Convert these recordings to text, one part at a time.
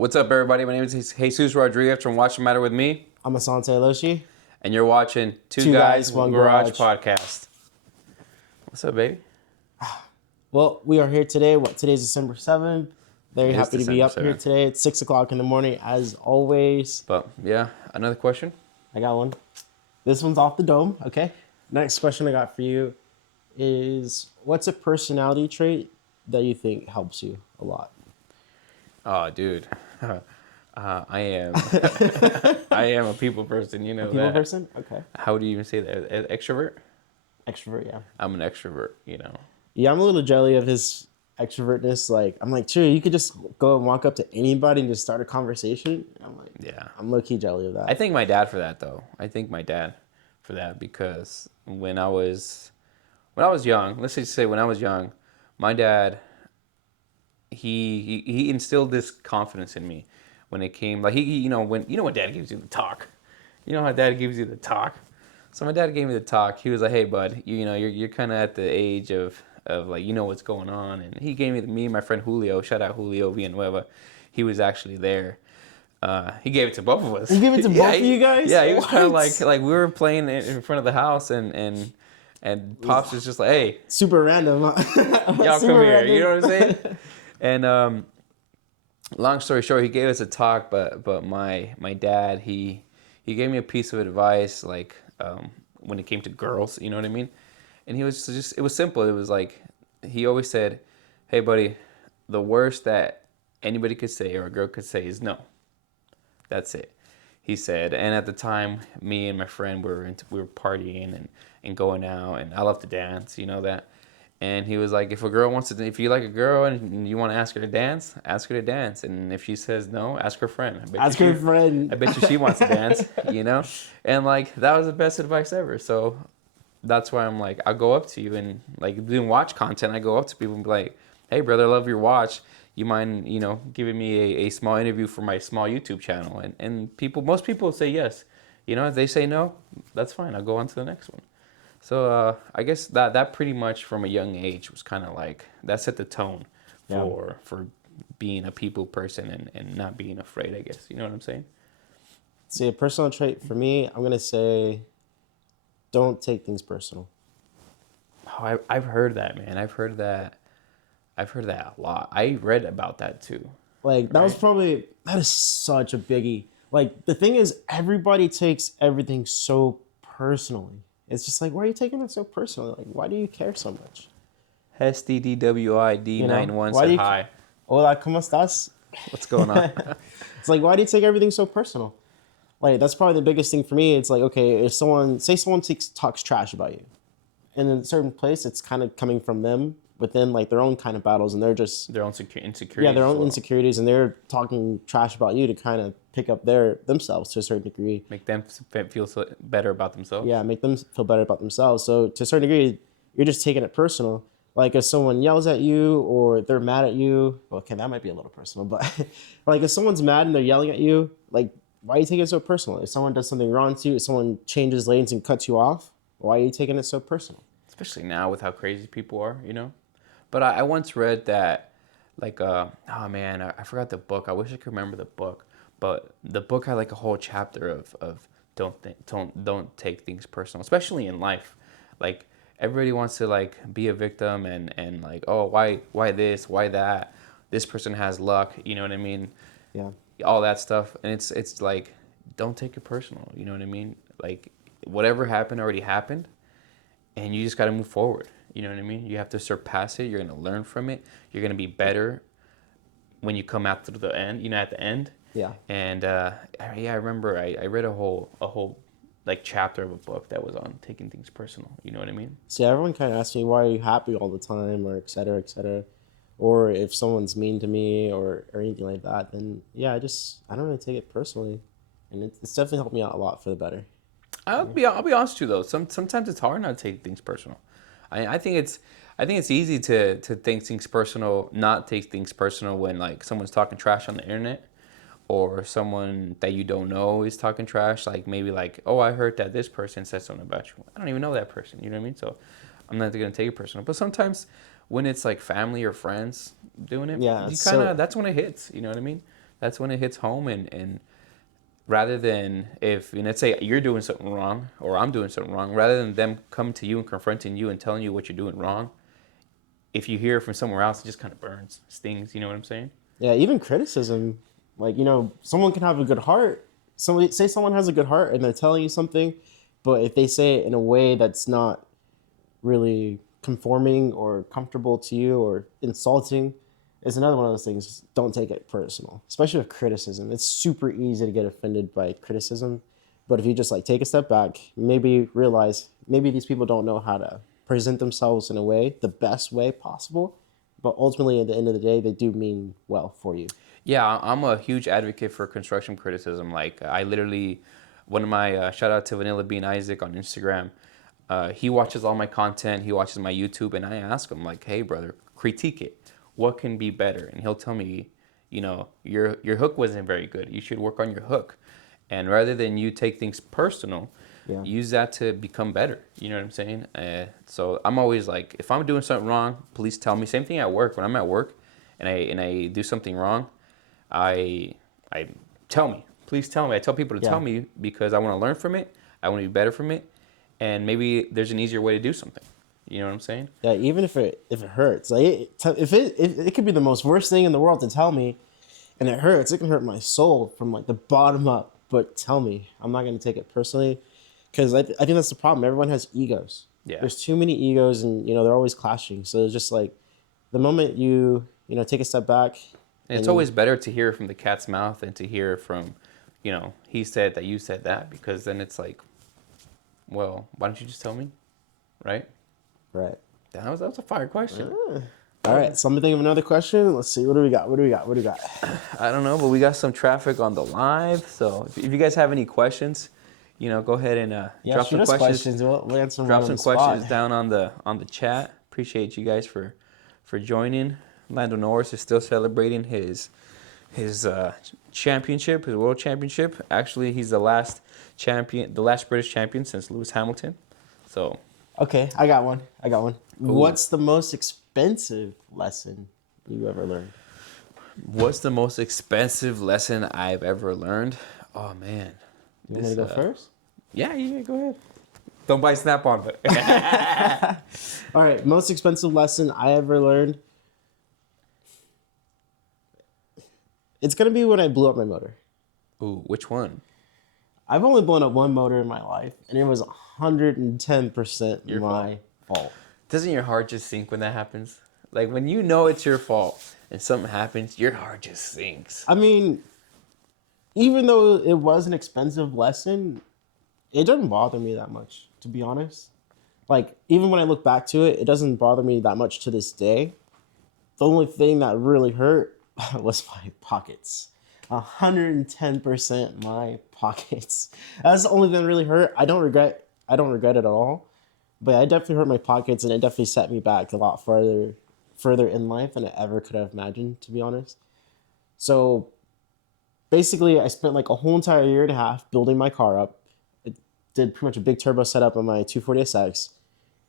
What's up, everybody? My name is Jesus Rodriguez from Watchthematterwithme, I'm Asante Hiloshee. and you're watching Two Guys, One Garage Garage. Podcast. What's up, baby? Well, we are here today. Today's December 7th. Very It is happy to be December up here 7th. today. It's 6 o'clock in the morning, as always. But yeah, another question. I got one. This one's off the dome, okay? Next question I got for you is, what's a personality trait that you think helps you a lot? Oh, dude, I am I am a people person. You know People that. person? Okay. How do you even say that? Extrovert. Extrovert, yeah. I'm an extrovert. You know. Yeah, I'm a little jelly of his extrovertness. Like, I'm like, sure, you could just go and walk up to anybody and just start a conversation. I'm like, Yeah. I'm low-key jelly of that. I thank my dad for that, though. I thank my dad for that because when I was young, let's just say when I was young, my dad he instilled this confidence in me when it came like when dad gives you the talk. You know how dad gives you the talk. So my dad gave me the talk. He was like, "Hey, bud, you're kind of at the age of like what's going on." And he gave me and my friend Julio. Shout out Julio Villanueva. He was actually there. He gave it to both of us. He gave it to both of you guys? Yeah, he was kind of What? like we were playing in front of the house, and Pops was just like, "Hey, Super random. y'all Super come here." random. You know what I'm saying? And long story short, he gave us a talk, but my dad he gave me a piece of advice like when it came to girls. You know what I mean? And he was just it was simple. It was like he always said, "Hey, buddy, the worst that anybody could say or a girl could say is no. That's it." He said, and at the time, me and my friend we were partying and going out, and I love to dance, you know that. And he was like, if you like a girl and you want to ask her to dance, ask her to dance. And if she says no, ask her friend. Ask her friend. I bet you she wants to dance, you know? And like, that was the best advice ever. So that's why I'm like, I'll go up to you and like doing watch content. I go up to people and be like, "Hey, brother, I love your watch. You mind, giving me a small interview for my small YouTube channel?" And most people say yes. If they say no, that's fine. I'll go on to the next one. So I guess that pretty much from a young age was kind of like that set the tone for being a people person and not being afraid, I guess. You know what I'm saying? See, a personal trait for me, I'm going to say, don't take things personal. Oh, I've heard that, man. I've heard that a lot. I read about that too. Like, that is such a biggie. Like, the thing is, everybody takes everything so personally. It's just like, why are you taking it so personally? Like, why do you care so much? SDDWID91 Why do said you, hi. Hola, ¿cómo estás? What's going on? It's like, why do you take everything so personal? Like, that's probably the biggest thing for me. It's like, okay, if someone talks trash about you, and in a certain place, it's kind of coming from them within like their own kind of battles, and they're just Their own insecurities. yeah, their as own well. insecurities, and they're talking trash about you to kind of pick up themselves to a certain degree. Make them feel better about themselves. Yeah, make them feel better about themselves. So to a certain degree, you're just taking it personal. Like if someone yells at you or they're mad at you, well, okay, that might be a little personal, but like if someone's mad and they're yelling at you, like why are you taking it so personal? If someone does something wrong to you, if someone changes lanes and cuts you off, why are you taking it so personal? Especially now with how crazy people are, But I once read that, like, oh man, I forgot the book. I wish I could remember the book. But the book had like a whole chapter of don't take things personal, especially in life. Like everybody wants to like be a victim and like, oh, why this, why that? This person has luck, you know what I mean? Yeah. All that stuff, and it's like, don't take it personal, you know what I mean? Like whatever happened already happened, and you just got to move forward. You know what I mean? You have to surpass it. You're going to learn from it. You're going to be better when you come out to the end, at the end. Yeah. And I remember I read a whole like chapter of a book that was on taking things personal. You know what I mean? See, everyone kind of asks me, why are you happy all the time, or et cetera, et cetera. Or if someone's mean to me or anything like that, then yeah, I don't really take it personally. And it's definitely helped me out a lot for the better. I'll be honest with you though. Sometimes it's hard not to take things personal. I think it's easy to take things personal, not take things personal when like someone's talking trash on the internet, or someone that you don't know is talking trash. Like maybe like, oh, I heard that this person said something about you. I don't even know that person. You know what I mean? So I'm not gonna take it personal. But sometimes when it's like family or friends doing it, Yeah, you kind of that's when it hits. You know what I mean? that's when it hits home. And rather than, if, let's say you're doing something wrong or I'm doing something wrong, rather than them coming to you and confronting you and telling you what you're doing wrong, if you hear it from somewhere else, it just kind of burns, stings. You know what I'm saying? Yeah, even criticism, like, someone can have a good heart. Somebody say someone has a good heart and they're telling you something, but if they say it in a way that's not really conforming or comfortable to you or insulting, it's another one of those things. Don't take it personal, especially with criticism. It's super easy to get offended by criticism, but if you just like take a step back, maybe realize maybe these people don't know how to present themselves in a way, the best way possible, but ultimately at the end of the day, they do mean well for you. Yeah, I'm a huge advocate for construction criticism. Like, I literally, one of my shout out to Vanilla Bean Isaac on Instagram. He watches all my content. He watches my YouTube, and I ask him like, "Hey, brother, critique it. What can be better?" And he'll tell me, your hook wasn't very good. You should work on your hook. And rather than you take things personal, Yeah. use that to become better. You know what I'm saying? So I'm always like, if I'm doing something wrong, please tell me. Same thing at work. When I'm at work, and I do something wrong, I tell me. Please tell me. I tell people to Yeah. tell me because I want to learn from it. I want to be better from it, and maybe there's an easier way to do something. You know what I'm saying? Yeah, even if it hurts, like if it could be the most worst thing in the world to tell me, and it hurts, it can hurt my soul from like the bottom up. But tell me, I'm not gonna take it personally, because I think that's the problem. Everyone has egos. Yeah. There's too many egos, and they're always clashing. So it's just like the moment take a step back, And it's and always better to hear from the cat's mouth than to hear from, he said that, you said that, because then it's like, well, why don't you just tell me, right? right. That was a fire question. All right, so I'm gonna think of another question. Let's see. What do we got? What do we got? What do we got? I don't know, but we got some traffic on the live. So if you guys have any questions, go ahead and Yeah, drop shoot some us questions. questions. We'll answer them Drop right on some the questions spot. down on the chat. Appreciate you guys for joining. Lando Norris is still celebrating his championship, his world championship. Actually, he's the last British champion since Lewis Hamilton. So, Okay, I got one. ooh, What's the most expensive lesson you ever learned? what's the most expensive lesson I've ever learned? Oh man, You want me to go first? yeah, go ahead. Don't buy Snap on, but All right, most expensive lesson I ever learned. It's gonna be when I blew up my motor. ooh, which one? I've only blown up one motor in my life, and it was 110% Your fault. my fault. Doesn't your heart just sink when that happens? Like when you know it's your fault and something happens, your heart just sinks. I mean, even though it was an expensive lesson, it doesn't bother me that much, to be honest. Like, even when I look back to it, it doesn't bother me that much to this day. The only thing that really hurt was my pockets. 110% my pockets. That's the only thing that really hurt. I don't regret it at all. But I definitely hurt my pockets, and it definitely set me back a lot further in life than I ever could have imagined, to be honest. So basically, I spent like a whole entire year and a half building my car up. I did pretty much a big turbo setup on my 240SX,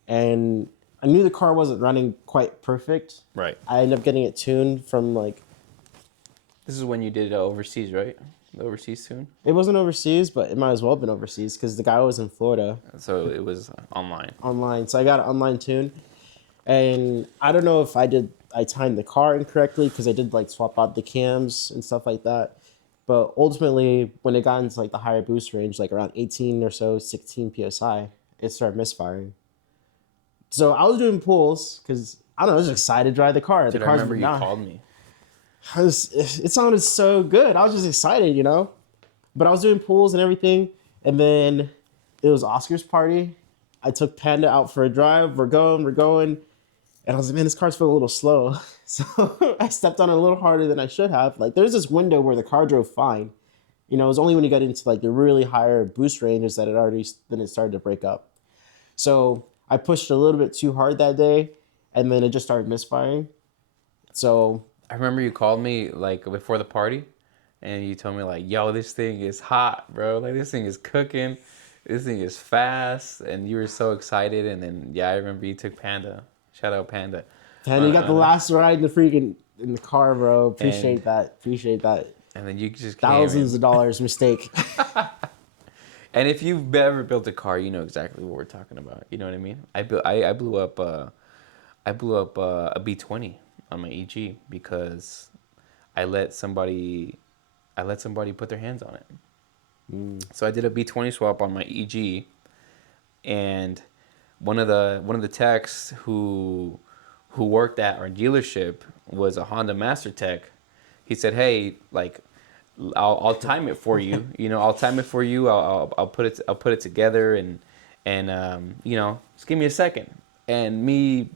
and I knew the car wasn't running quite perfect. Right. I ended up getting it tuned from like, This is when you did overseas, right? The overseas tune. it wasn't overseas, but it might as well have been overseas because the guy was in Florida So it was online. online. So I got an online tune, and I don't know if I timed the car incorrectly because I did like swap out the cams and stuff like that. But ultimately, when it got into like the higher boost range, like around 18 or so, 16 psi, it started misfiring. So I was doing pulls because I don't know, I was just excited to drive the car. Dude, The I car's remember you not. called me. It sounded so good. I was just excited. But I was doing pulls and everything, and then it was Oscar's party. I took Panda out for a drive. We're going, and I was like, man, this car's feeling a little slow. So I stepped on it a little harder than I should have. Like, there's this window where the car drove fine. It was only when you got into like the really higher boost ranges that then it started to break up. So I pushed a little bit too hard that day, and then it just started misfiring. So I remember you called me like before the party, and you told me like, "Yo, this thing is hot, bro. Like this thing is cooking. This thing is fast," and you were so excited. And then I remember you took Panda. Shout out Panda. and you got the last ride in the car, bro. And Appreciate that. And then you just came Thousands in. of dollars mistake. And if you've ever built a car, you know exactly what we're talking about. You know what I mean? I blew up a B20 on my EG because I let somebody put their hands on it. So I did a B20 swap on my EG, and one of the techs who worked at our dealership was a Honda Master Tech. He said, "Hey, like, I'll time it for you. You know, I'll time it for you. I'll put it together and you know, just give me a second." And me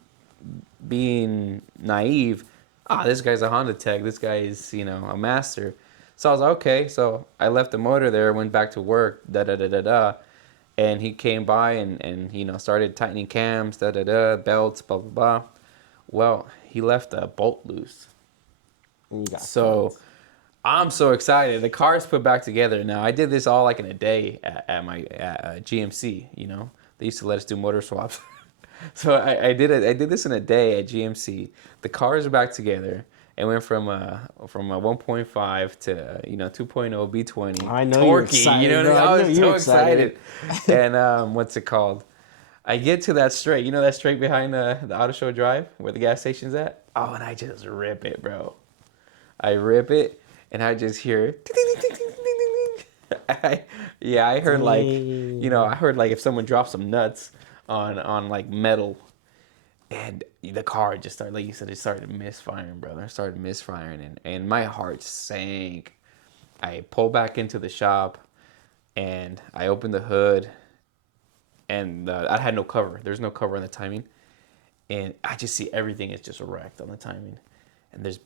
being naive, this guy's a Honda Tech. This guy is, you know, a master. So I was like, okay. So I left the motor there, went back to work, da da da da da. And he came by and you know, started tightening cams, da da da, belts, blah blah blah. Well, he left a bolt loose. And you got So fucked. I'm so excited. The car's put back together. Now I did this all like in a day at GMC. You know, they used to let us do motor swaps. So I did it. I did this in a day at GMC. The cars are back together. It went from a 1.5 to, you know, 2.0 B20 I know you're torquey. You know excited, what I bro. mean? I I know was you're so excited. excited. And what's it called? I get to that straight. You know that straight behind the Auto Show Drive where the gas station's at? Oh, and I just rip it, bro. I rip it, and I just hear ding, ding, ding, ding, ding, ding, ding. Yeah, I heard like, you know, Dang. I heard like if someone dropped some nuts on like metal, and the car just started, like you said, it started misfiring, brother. It started misfiring, and my heart sank. I pull back into the shop, and I opened the hood, and I had no cover. There's no cover on the timing, and I just see everything is just wrecked on the timing, and there's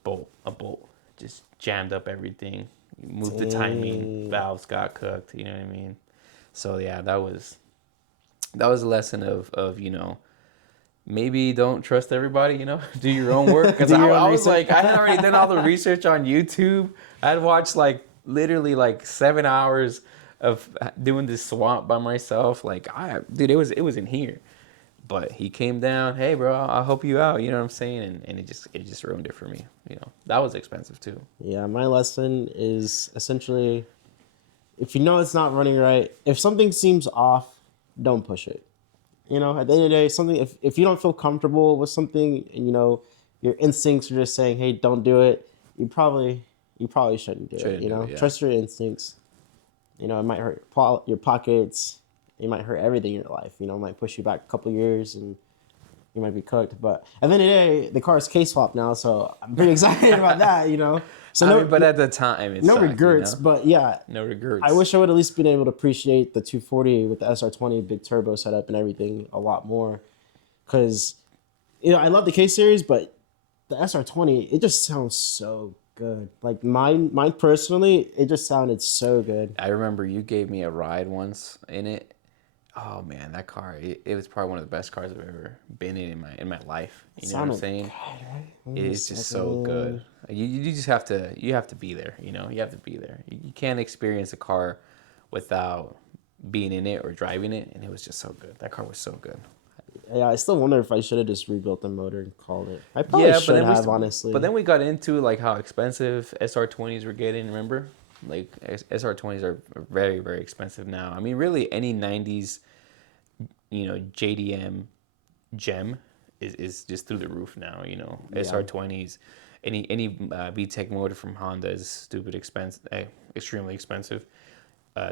a bolt just jammed up everything, moved the timing, Dang. valves got cooked. You know what I mean? So yeah, that was a lesson of you know, maybe don't trust everybody. You know, do your own work, because Do I, your own I was research. like, I had already done all the research on YouTube. I'd watched like literally like 7 hours of doing this swamp by myself. Like, dude, it was in here. But he came down, hey bro, I'll help you out. You know what I'm saying? And it just ruined it for me. You know, that was expensive too. Yeah, my lesson is essentially, if you know it's not running right, if something seems off, don't push it. You know, at the end of the day, something, if you don't feel comfortable with something and you know your instincts are just saying, hey, don't do it, you probably shouldn't do it. Shouldn't You do know, it, yeah. trust your instincts. You know, it might hurt your pockets. It might hurt everything in your life. You know, it might push you back a couple years and you might be cooked. But at the end of the day, the car is case swap now, so I'm pretty excited about that. You know, so I no, mean, but at the time it no sucked, you regrets. know. But yeah, No I regrets. wish I would at least been able to appreciate the 240 with the SR20 big turbo setup and everything a lot more. Because you know, I love the K series, but the SR20 it just sounds so good. Like mine personally, it just sounded so good. I remember you gave me a ride once in it. Oh man, that car! It was probably one of the best cars I've ever been in my life. It You know what I'm sounded saying? good, right? It Wait a is just so good. second. You just have to be there. You know, you have to be there. You can't experience a car without being in it or driving it, and it was just so good. That car was so good. Yeah, I still wonder if I should have just rebuilt the motor and called it. I probably Yeah, but should then we have, st- but honestly. then we got into like how expensive SR20s were getting. Remember, like SR20s are very very expensive now. I mean, really any '90s, you know, JDM gem is just through the roof now. You know, Yeah. SR20s, any VTEC motor from Honda is stupid expensive, extremely expensive.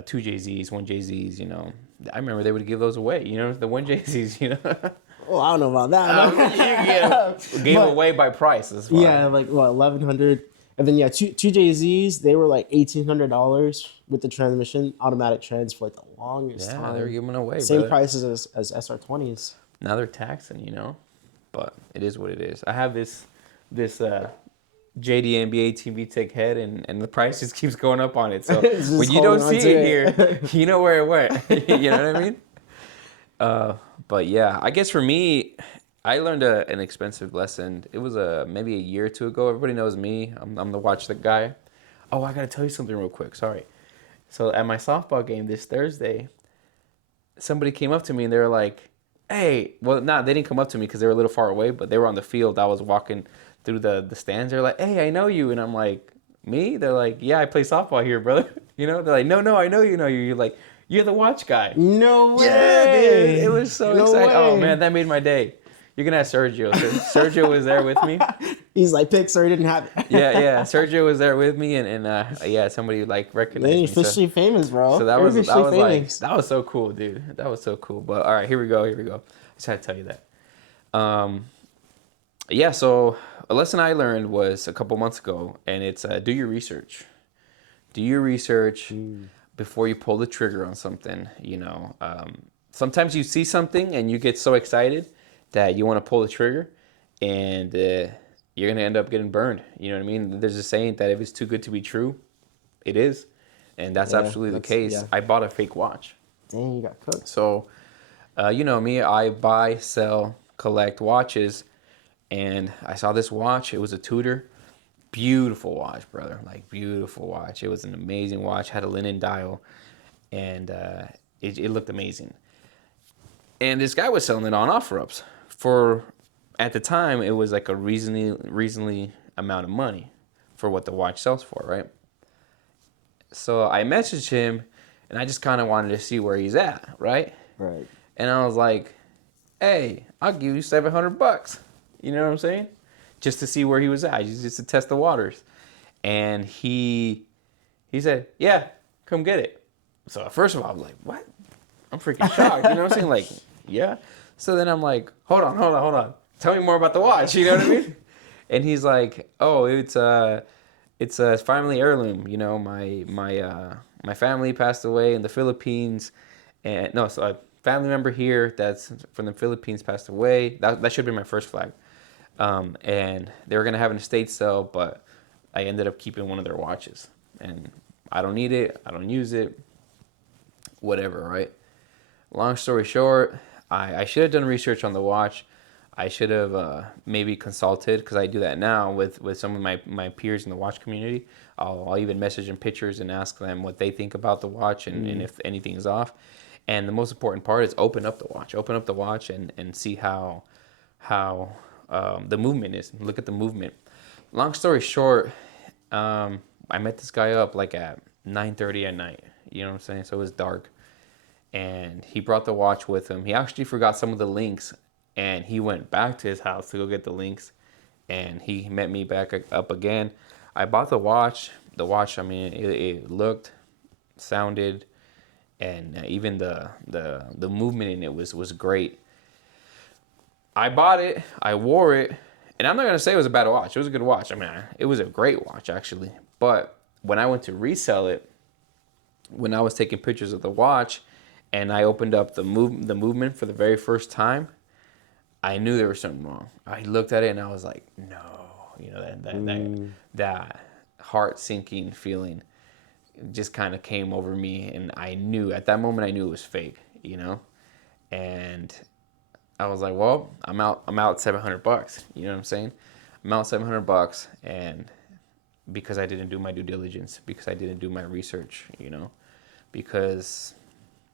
Two JZs, one JZs. You know, I remember they would give those away. You know, the one JZs. You know. Oh, I don't know about You that. gave But away by price. That's why. yeah, like what 1100, and then yeah, two JZs. They were like $1,800 with the transmission, automatic trans for like the longest Yeah, they're time. giving away, Same brother. prices as SR20s. Now they're taxing, you know, but it is what it is. I have this JDMB 18 VTEC head, and the price just keeps going up on it. So It's when just you don't holding on see to it here, it. you know where it went. You know what I mean? But yeah, I guess for me, I learned an expensive lesson. It was maybe a year or two ago. Everybody knows me. I'm the watch the guy. Oh, I gotta tell you something real quick. Sorry. So at my softball game this Thursday, somebody came up to me and they were like, "Hey," well, nah, they didn't come up to me because they were a little far away, but they were on the field. I was walking through the stands. They're like, "Hey, I know you," and I'm like, me? They're like, yeah, I play softball here, brother. You know, they're like, no, I know you know you. You're like, you're the watch guy. No Yeah, dude, it way. was so No exciting. Oh man, way. that made my day. You're gonna have Sergio. So Sergio was there with me. He's like Pixar. He didn't have Yeah, it. yeah. Sergio was there with me, and yeah, somebody like Then recognized you're me. So officially famous, so bro. that You're was officially like famous. that was so cool, dude. That was so cool. But all right, here we go. Here we go. I just had to tell you that. Yeah. So a lesson I learned was a couple months ago, and it's do your research. Do your research before you pull the trigger on something. You know, sometimes you see something and you get so excited that you want to pull the trigger, and you're gonna end up getting burned. You know what I mean? There's a saying that if it's too good to be true, it is, and that's Yeah, absolutely the that's case. yeah. I bought a fake watch, Dang, you got cooked. so you know me. I buy, sell, collect watches, and I saw this watch. It was a Tudor. Beautiful watch, brother. Like beautiful watch. It was an amazing watch. Had a linen dial, and it looked amazing. And this guy was selling it on OfferUps for, at the time, it was like a reasonably amount of money for what the watch sells for, right? So I messaged him, and I just kind of wanted to see where he's at, right? Right. And I was like, "Hey, I'll give you $700." You know what I'm saying? Just to see where he was at, just to test the waters. And he said, "Yeah, come get it." So first of all, I'm like, "What?" I'm freaking shocked. You know what I'm saying? Like, yeah. So then I'm like, hold on. Tell me more about the watch. You know what I mean? And he's like, "Oh, it's a family heirloom. You know, my family passed away in the Philippines, and no, so a family member here that's from the Philippines passed away. That should be my first flag. And they were gonna have an estate sale, but I ended up keeping one of their watches, and I don't need it. I don't use it. Whatever, right? Long story short, I should have done research on the watch. I should have maybe consulted, because I do that now with some of my peers in the watch community. I'll even message them pictures and ask them what they think about the watch, and if anything is off. And the most important part is open up the watch. Open up the watch and see how the movement is. Look at the movement. Long story short, I met this guy up like at 9:30 at night. You know what I'm saying? So it was dark, and he brought the watch with him. He actually forgot some of the links, and he went back to his house to go get the links, and he met me back up again. I bought the watch. The watch, I mean, it looked, sounded, and even the movement in it was great. I bought it. I wore it, and I'm not gonna say it was a bad watch. It was a good watch. I mean, it was a great watch actually. But when I went to resell it, when I was taking pictures of the watch, and I opened up the movement for the very first time, I knew there was something wrong. I looked at it and I was like, no, you know that heart sinking feeling just kind of came over me, and I knew at that moment I knew it was fake, you know, and I was like, well, I'm out $700. You know what I'm saying? I'm out $700, and because I didn't do my due diligence, because I didn't do my research, you know, because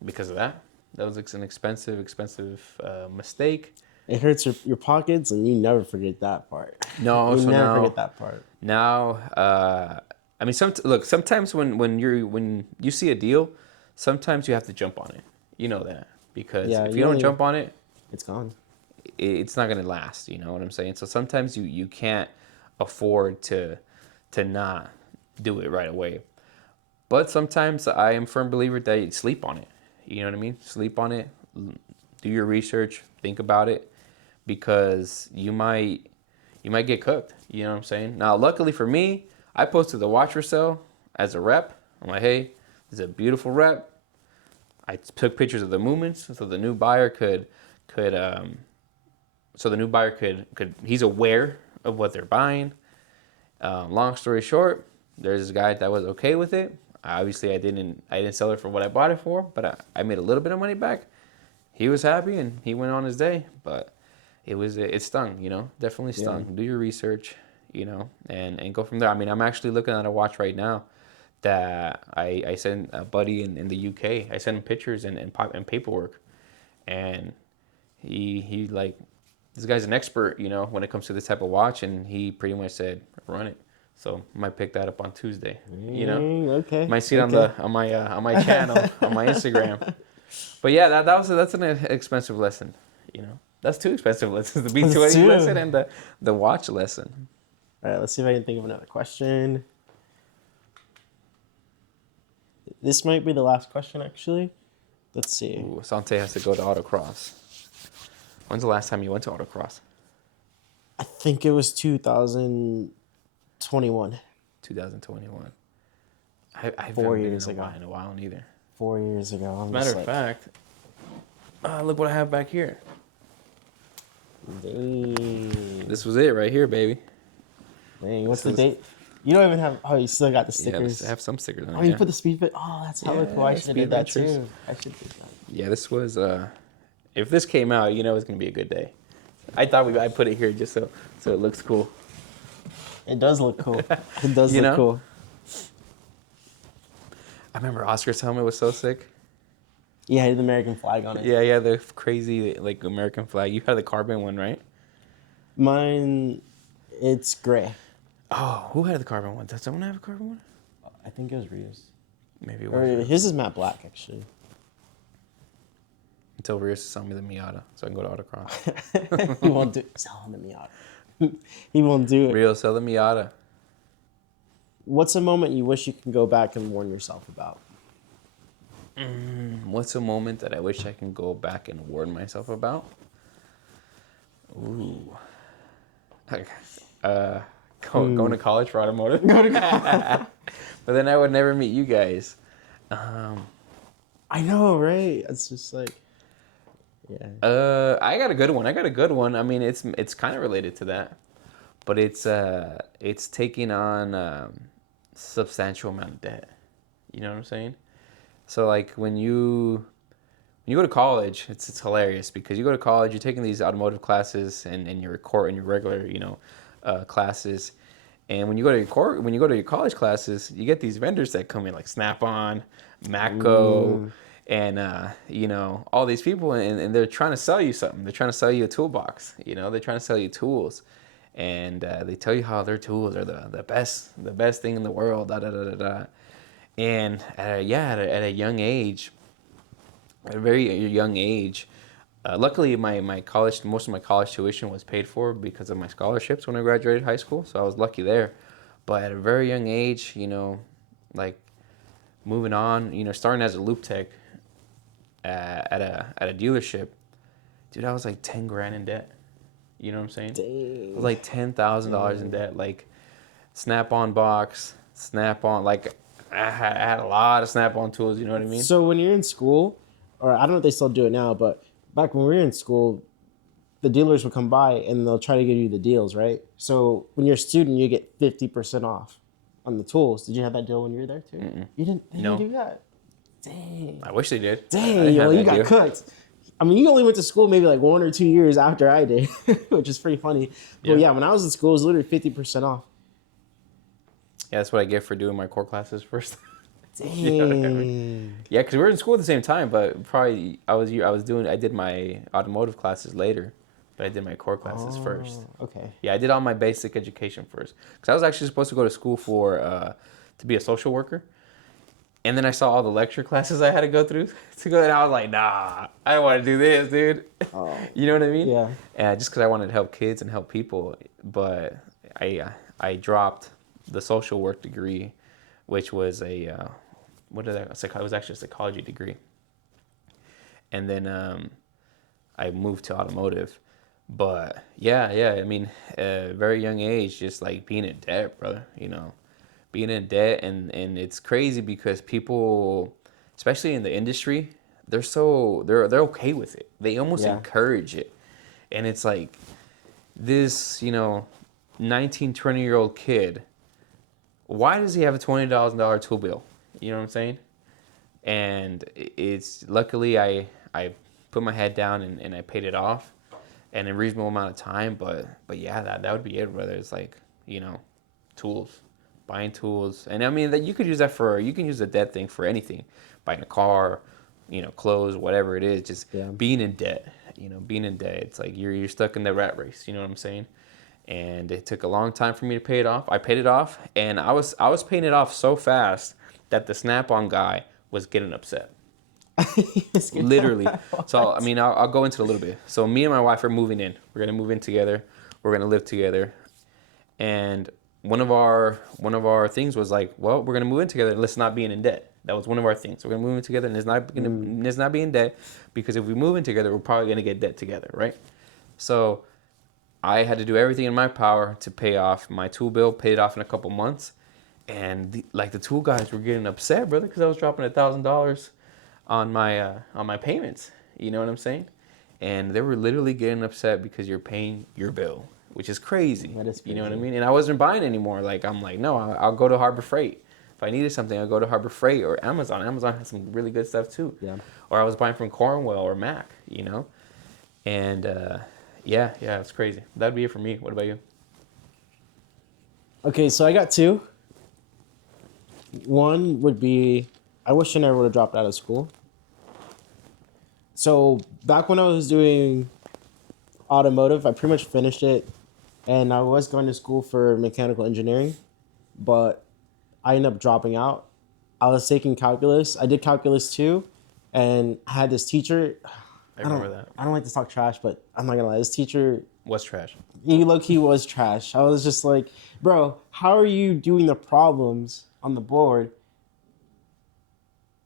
of that. That was an expensive mistake. It hurts your pockets, and you never forget that part. No, You so never forget that part. now, I mean, look. Sometimes when you see a deal, sometimes you have to jump on it. You know that, because Yeah, if you you don't only jump on it, it's gone. it's not gonna last. You know what I'm saying? So sometimes you can't afford to not do it right away. But sometimes I am a firm believer that you sleep on it. You know what I mean? Sleep on it. Do your research. Think about it, because you might get cooked. You know what I'm saying? Now, luckily for me, I posted the watch for sale as a rep. I'm like, hey, this is a beautiful rep. I took pictures of the movements so the new buyer could so the new buyer could he's aware of what they're buying. Long story short, there's this guy that was okay with it. Obviously, I didn't sell it for what I bought it for, but I made a little bit of money back. He was happy and he went on his day, but it stung, you know, definitely Yeah. stung. Do your research, you know, and go from there. I mean, I'm actually looking at a watch right now that I sent a buddy in the UK. I sent him pictures and paperwork, and he like, this guy's an expert, you know, when it comes to this type of watch, and he pretty much said run it. So might pick that up on Tuesday. Okay. Might see it Okay. on my channel on my Instagram. But yeah, that's an expensive lesson. That's two expensive lessons: the That's B280 lesson two. and the watch lesson. All right. Let's see if I can think of another question. This might be the last question, actually. Let's see. Ooh, Asante has to go to autocross. When's the last time you went to autocross? I think it was 2021. 2021. I haven't 4 years been ago. in a while neither. 4 years ago. I'm Matter just of like, fact, look what I have back here. dang. This was it right here, baby. Dang. What's This the was date? You don't even have. Oh, you still got the yeah. stickers. I have some stickers on Oh, it. you Yeah. put the speed fit. Oh, that's hella cool. I Yeah, should have Speed did that Adventures. too. I should do that. Yeah, this was. If this came out, it's gonna be a good day. I thought I put it here just so it looks cool. It does look cool. It does You look know? cool. I remember Oscar's helmet was so sick. Yeah, I had the American flag on it. Yeah, the crazy like American flag. You had the carbon one, right? Mine, it's gray. Oh, who had the carbon one? Did someone have a carbon one? I think it was Rios. Maybe it Or was. Rios. his is matte black, actually. Until Rios sell me the Miata, so I can go to autocross. He won't do it. Sell him the Miata. He won't do it. Rios, sell the Miata. What's a moment you wish you could go back and warn yourself about? What's a moment that I wish I can go back and warn myself about? Ooh. Going to college for automotive. But then I would never meet you guys. I know, right? It's just like, yeah. I got a good one. I mean, it's kind of related to that, but it's taking on substantial amount of debt. You know what I'm saying? So like when you go to college, it's hilarious because you go to college, you're taking these automotive classes and your regular classes, and when you go to your college classes, you get these vendors that come in like Snap-on, Matco, and all these people, and they're trying to sell you something. They're trying to sell you a toolbox. They're trying to sell you tools, and they tell you how their tools are the best thing in the world. Da da da da da. And at a young age, at a very young age, luckily my college, most of my college tuition was paid for because of my scholarships when I graduated high school. So I was lucky there. But at a very young age, like moving on, starting as a loop tech at a dealership, dude, I was like 10 grand in debt. You know what I'm saying? Dang. I was like $10,000 in debt. Like Snap-on box, Snap-on, like I had a lot of Snap-on tools. You know what I mean? So when you're in school, or I don't know if they still do it now, but back when we were in school, the dealers would come by and they'll try to give you the deals, right? So when you're a student, you get 50% off on the tools. Did you have that deal when you were there too? You didn't. They No. didn't do that. Dang. I wish they did. I Dang, didn't have well, you that got deal. cooked. I mean, you only went to school maybe like 1 or 2 years after I did, which is pretty funny. But yeah, when I was in school, it was literally 50% off. Yeah, that's what I get for doing my core classes first. Dang. You know what I mean? Yeah, because we were in school at the same time, but probably I did my automotive classes later, but I did my core classes first. Okay. Yeah, I did all my basic education first because I was actually supposed to go to school for to be a social worker, and then I saw all the lecture classes I had to go through and I was like, nah, I don't want to do this, dude. Oh. You know what I mean? Yeah. And just because I wanted to help kids and help people, but I dropped the social work degree, which was it was actually a psychology degree, and then I moved to automotive. But yeah, I mean, very young age, just like being in debt, brother. Being in debt, and it's crazy because people, especially in the industry, they're okay with it. They almost encourage it, and it's like this, 19, 20-year-old kid. Why does he have a $20,000 tool bill? You know what I'm saying? And it's luckily I put my head down and I paid it off in a reasonable amount of time. But yeah, that would be it, brother. It's like, tools, buying tools. And I mean, that you can use the debt thing for anything. Buying a car, clothes, whatever it is, just being in debt. Being in debt. It's like you're stuck in the rat race, you know what I'm saying? and it took a long time for me to pay it off. I paid it off, and I was paying it off so fast that the Snap-on guy was getting upset. Literally. So I What? mean, I'll go into it a little bit. So me and my wife are moving in. We're gonna move in together. We're gonna live together. And one of our things was like, well, we're gonna move in together. Let's not be in debt. That was one of our things. We're gonna move in together, and let's not be in debt, because if we move in together, we're probably gonna get debt together, right? So I had to do everything in my power to pay off my tool bill. Paid it off in a couple months, and the tool guys were getting upset, brother, because I was dropping $1,000 on my payments. You know what I'm saying? And they were literally getting upset because you're paying your bill, which is crazy. That is You know what I crazy. mean? And I wasn't buying anymore. Like, I'm like, no, I'll go to Harbor Freight. If I needed something, I'll go to Harbor Freight or Amazon. Amazon has some really good stuff too. Yeah. Or I was buying from Cornwell or Mac, And yeah, it's crazy. That'd be it for me. What about you? Okay, so I got two. One would be, I wish I never would have dropped out of school. So back when I was doing automotive, I pretty much finished it, and I was going to school for mechanical engineering, but I ended up dropping out. I was taking calculus. I did calculus too, and I had this teacher. I remember that. I don't like to talk trash, but I'm not gonna lie. This teacher, What's trash? he low key was trash. I was just like, bro, how are you doing the problems on the board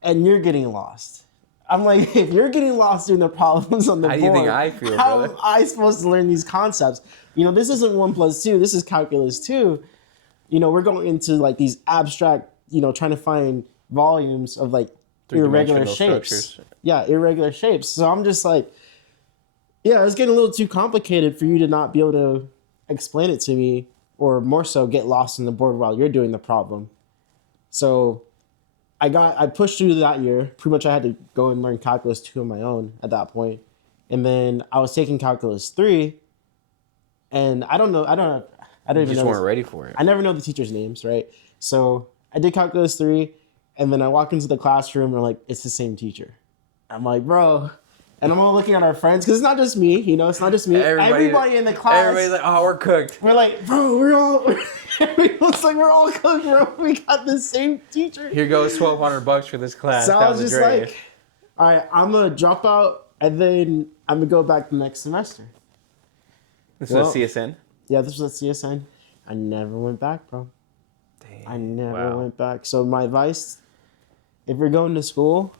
and you're getting lost? I'm like, if you're getting lost doing the problems on the How board, do you think I feel, how brother? am I supposed to learn these concepts? This isn't 1+2. This is calculus 2. We're going into like these abstract, trying to find volumes of like irregular Three-dimensional shapes. structures. Yeah, irregular shapes. So I'm just like, yeah, it's getting a little too complicated for you to not be able to explain it to me, or more so, get lost in the board while you're doing the problem. So I pushed through that year. Pretty much I had to go and learn calculus 2 on my own at that point. And then I was taking calculus 3, and I don't You even just know. weren't ready for it. I never know the teachers' names, right? So I did calculus 3, and then I walk into the classroom and I'm like, it's the same teacher. I'm like, bro. And I'm all looking at our friends, because it's not just me, it's not just me. Everybody in the class. Everybody's like, oh, we're cooked. We're like, bro, everyone's like, we're all cooked, bro. We got the same teacher. Here goes $1,200 for this class. So I That was was just great. like, all right, I'm going to drop out, and then I'm going to go back the next semester. This well- was CSN. Yeah, this was at CSN. I never went back, bro. I never went back. So my advice, if you're going to school,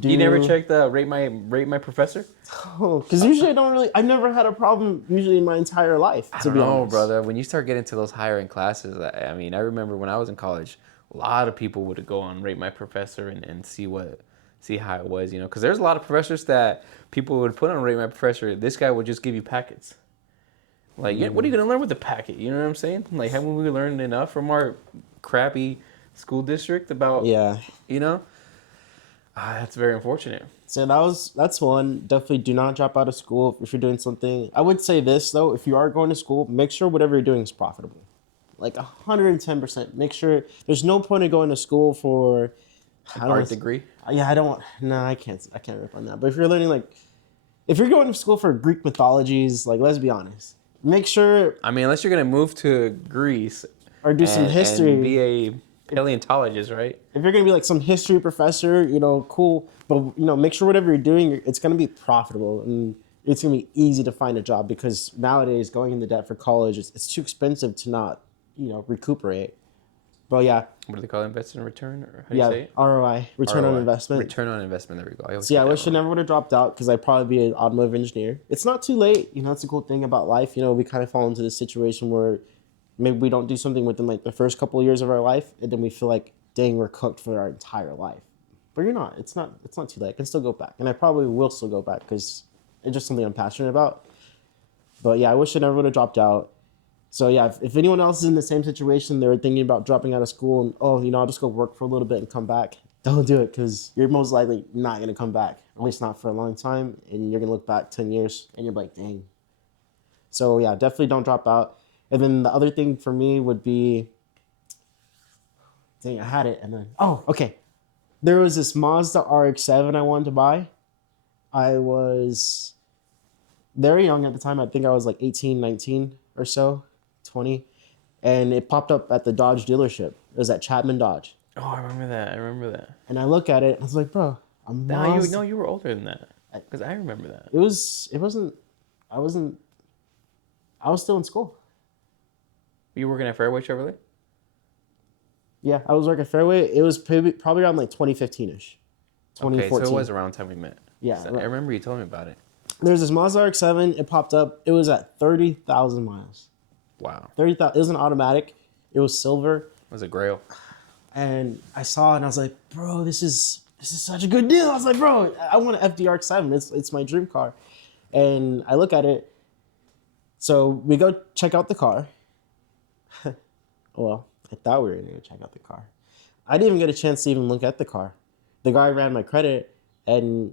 You never checked rate my professor? because usually I've never had a problem usually in my entire life, I to don't be know, honest. brother. When you start getting to those higher end classes, I mean, I remember when I was in college, a lot of people would go on Rate My Professor and see how it was, because there's a lot of professors that people would put on Rate My Professor. This guy would just give you packets. Like, what are you gonna learn with the packet? You know what I'm saying? Like, haven't we learned enough from our crappy school district about? Yeah. That's very unfortunate. So that's one. Definitely do not drop out of school if you're doing something. I would say this though, if you are going to school, make sure whatever you're doing is profitable. Like 110%. Make sure there's no point in going to school for Art degree. Yeah, I can't rip on that. But if you're learning if you're going to school for Greek mythologies, let's be honest. Make sure, I mean, unless you're gonna move to Greece or do some history. and be a paleontologist, right? If you're gonna be some history professor, cool. But make sure whatever you're doing, it's gonna be profitable and it's gonna be easy to find a job, because nowadays going into debt for college, it's too expensive to not, recuperate. But yeah. What do they call it? Invest in return, or how do you say it? ROI, return on ROI. investment. Return on investment. There we go. So yeah, I wish I never would have dropped out, because I'd probably be an automotive engineer. It's not too late. That's a cool thing about life. We kind of fall into this situation where maybe we don't do something within the first couple of years of our life, and then we feel like, dang, we're cooked for our entire life. But you're not. It's not too late. I can still go back, and I probably will still go back, because it's just something I'm passionate about. But yeah, I wish I never would have dropped out. So yeah, if anyone else is in the same situation, they're thinking about dropping out of school and, I'll just go work for a little bit and come back. Don't do it, because you're most likely not going to come back, at least not for a long time, and you're going to look back 10 years and you're like, dang. So yeah, definitely don't drop out. And then the other thing for me would be, dang, I had it, and then, okay. There was this Mazda RX-7 I wanted to buy. I was very young at the time. I think I was 18, 19. or so, 20, and it popped up at the Dodge dealership. It was at Chapman Dodge, Oh, I remember that. I remember that. and I look at it. I was like, bro, a Now you Mazda. no, you were older than that. Because I remember that. It was. It wasn't. I wasn't. I was still in school. You working at Fairway Chevrolet? Yeah, I was working at Fairway. It was probably around like 2015ish, Okay, 2014. so it was around the time we met. Yeah, So I remember you told me about it. There's this Mazda RX-7. It popped up. It was at 30,000 miles. Wow. 30,000. It was an automatic. It was silver, It was a grail. and I saw it and I was like, bro, this is such a good deal. I was like, bro, I want an FD RX-7. It's my dream car, and I look at it. So we go check out the car. Well, I thought we were going to check out the car. I didn't even get a chance to even look at the car. The guy ran my credit, and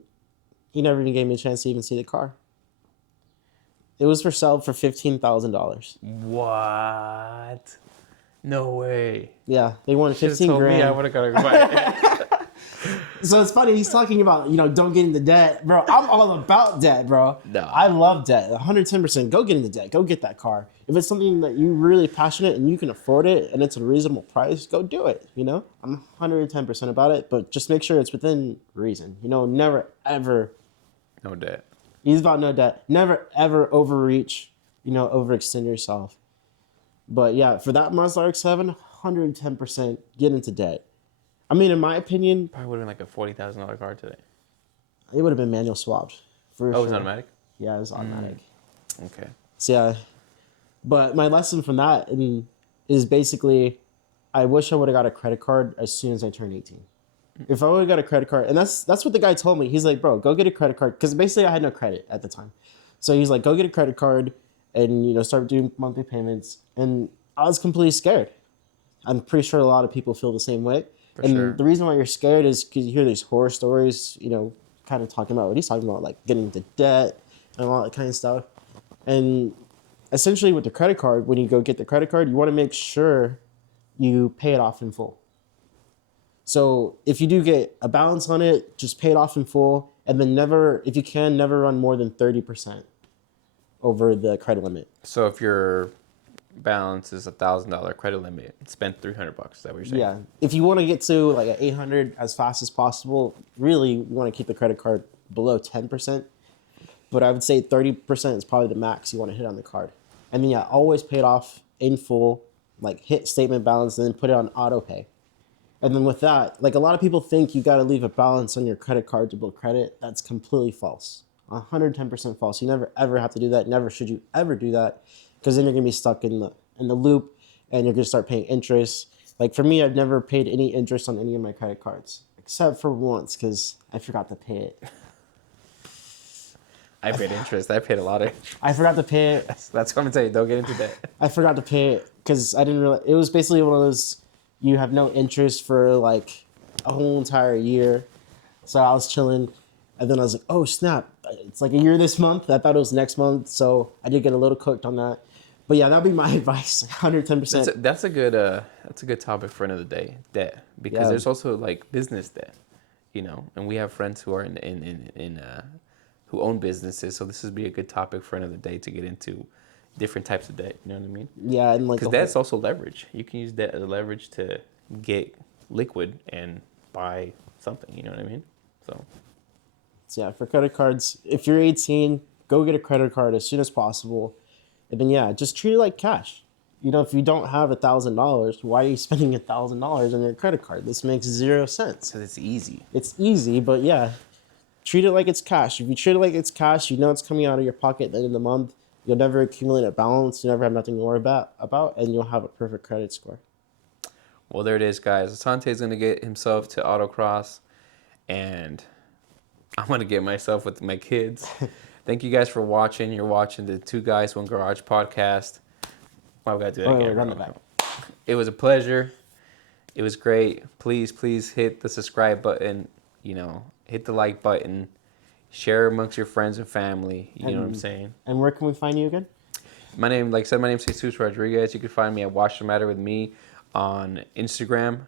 he never even gave me a chance to even see the car. It was for sale for $15,000. What? No way. Yeah, they wanted Should've 15 told grand. me, I would have got to buy it. So it's funny, he's talking about, don't get into debt. Bro, I'm all about debt, bro. No. I love debt. 110%. Go get into debt. Go get that car. If it's something that you're really passionate and you can afford it and it's a reasonable price, go do it, I'm 110% about it, but just make sure it's within reason. Never, ever. No debt. He's about no debt. Never, ever overreach, overextend yourself. But yeah, for that Mazda RX-7, 110% get into debt. I mean, in my opinion, Probably would have been like a $40,000 car today. it would have been manual swapped. For Oh, sure. it was automatic? Yeah, it was automatic. Okay. So yeah, but my lesson from that is basically, I wish I would have got a credit card as soon as I turned 18. If I would have got a credit card, and that's what the guy told me. He's like, bro, go get a credit card, because basically I had no credit at the time. So he's like, go get a credit card and start doing monthly payments. And I was completely scared. I'm pretty sure a lot of people feel the same way. For And sure. the reason why you're scared is because you hear these horror stories, kind of talking about what he's talking about, like getting into debt and all that kind of stuff. And essentially with the credit card, when you go get the credit card, you want to make sure you pay it off in full. So if you do get a balance on it, just pay it off in full. And then never, if you can, never run more than 30% over the credit limit. So if your balance is $1,000 credit limit, spend $300. Is that what you're saying? Yeah. If you want to get to like an 800 as fast as possible, really you want to keep the credit card below 10%. But I would say 30% is probably the max you want to hit on the card. And then yeah, always pay it off in full, like hit statement balance and then put it on auto pay. And then with that, like a lot of people think you got to leave a balance on your credit card to build credit. That's completely false. 110% false. You never ever have to do that. Never should you ever do that, because then you're going to be stuck in the loop and you're going to start paying interest. Like for me, I've never paid any interest on any of my credit cards except for once because I forgot to pay it. I paid interest. I paid a lot of interest. I forgot to pay it. That's what I'm going to tell you. Don't get into debt. I forgot to pay it because I didn't realize. It was basically one of those, you have no interest for like a whole entire year. So I was chilling, and then I was like, oh snap, it's like a year this month. I thought it was next month, so I did get a little cooked on that. But yeah, that'd be my advice, 110%. That's a good topic for another day, debt, because Yeah. there's also like business debt, and we have friends who are in who own businesses, so this would be a good topic for another day to get into different types of debt. You know what I mean? Yeah, and like Because that's also leverage. You can use debt as leverage to get liquid and buy something. You know what I mean? So yeah, for credit cards, if you're 18, go get a credit card as soon as possible, and then yeah, just treat it like cash. If you don't have $1,000, why are you spending $1,000 on your credit card? This makes zero sense. because it's easy. It's easy, but yeah, treat it like it's cash. If you treat it like it's cash, it's coming out of your pocket at the end of the month. You'll never accumulate a balance. You'll never have nothing to worry about, and you'll have a perfect credit score. Well, there it is, guys. Asante is going to get himself to autocross, and I'm going to get myself with my kids. Thank you guys for watching. You're watching the Two Guys, One Garage podcast. Why we got to do that again? Run it back. It was a pleasure. It was great. Please hit the subscribe button. Hit the like button. Share amongst your friends and family. You know what I'm saying? And where can we find you again? My name, like I said, my name is Jesus Rodriguez. You can find me at Watchthematterwithme on Instagram,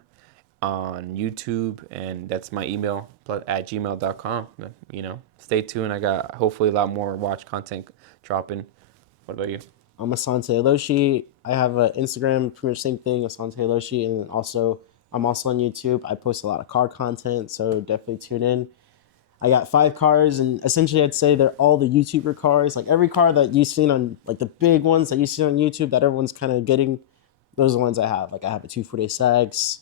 on YouTube, and that's my email at gmail.com. Stay tuned. I got hopefully a lot more watch content dropping. What about you? I'm Asante Hiloshee. I have an Instagram, pretty much same thing, Asante Hiloshee, and also I'm also on YouTube. I post a lot of car content, so definitely tune in. I got 5 cars, and essentially I'd say they're all the YouTuber cars. Like every car that you've seen on, like the big ones that you see on YouTube that everyone's kind of getting, those are the ones I have. Like I have a 248 Sags,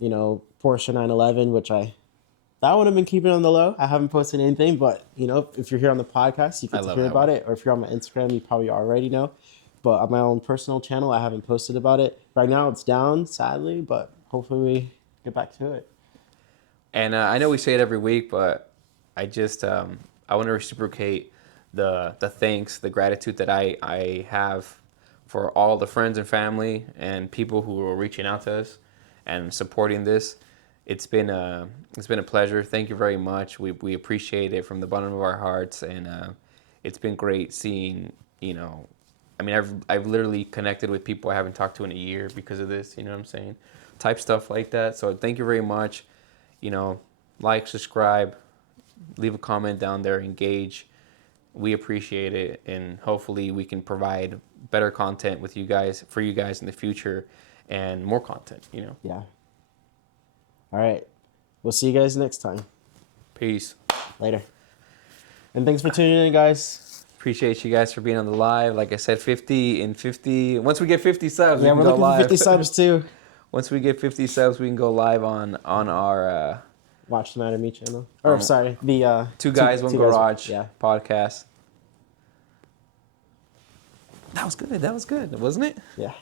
Porsche 911, which that one I've been keeping on the low. I haven't posted anything, but if you're here on the podcast, you I get to love hear that about one. it. Or if you're on my Instagram, you probably already know. But on my own personal channel, I haven't posted about it. Right now it's down, sadly, but hopefully we get back to it. And I know we say it every week, but I just I want to reciprocate the thanks, the gratitude that I have for all the friends and family and people who are reaching out to us and supporting this. It's been a pleasure. Thank you very much. We appreciate it from the bottom of our hearts, and it's been great seeing. I mean, I've literally connected with people I haven't talked to in a year because of this. You know what I'm saying? Type stuff like that. So thank you very much. You know, like, subscribe, leave a comment down there, engage. We appreciate it, and hopefully we can provide better content with you guys for you guys in the future, and more content. Yeah. All right. We'll see you guys next time. Peace. Later. And thanks for tuning in, guys. Appreciate you guys for being on the live. Like I said, 50 in 50. Once we get 50 subs, we Yeah, can we're go looking for 50 live. subs too. Once we get 50 subs, we can go live on our Watch the Matter Me channel. Or sorry, the Two Guys One Two Guys, Garage yeah. podcast. That was good. That was good, wasn't it? Yeah.